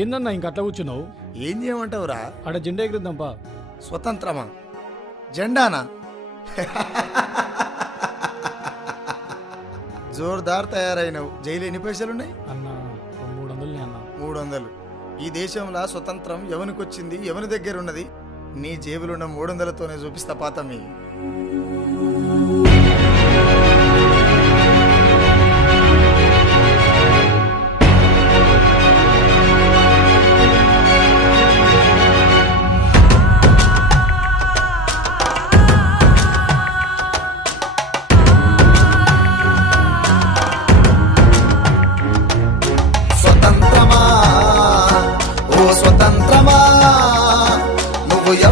ఏందన్నా ఇంక అట్లా కూర్చున్నావు? ఏం చేయమంటావురా? ఆడ జెండా ఎగురుద్దాంపా. స్వతంత్రమా? జెండానా? జోర్దార్ తయారైనవు. జైలు ఎన్ని పైసలున్నాయి? అన్న 300 అన్న. 300. ఈ దేశంలో స్వతంత్రం ఎవనికొచ్చింది, ఎవని దగ్గర ఉన్నది? నీ జేబులున్న 300తోనే చూపిస్తా పాతమి.